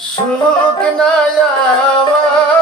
সুখ না আমার।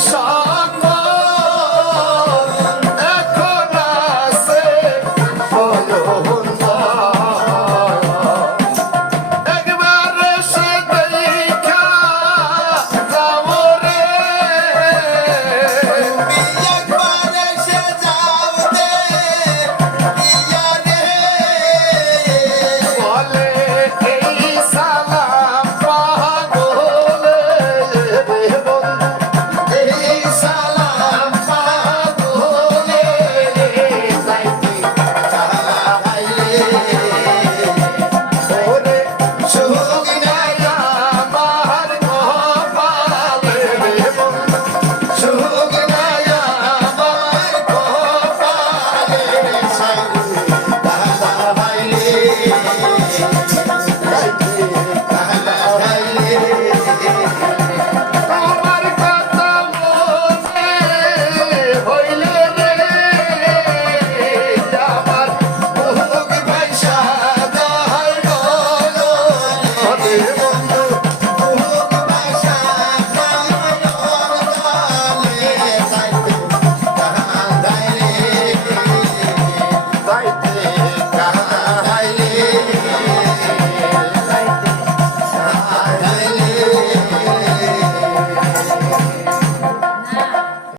saw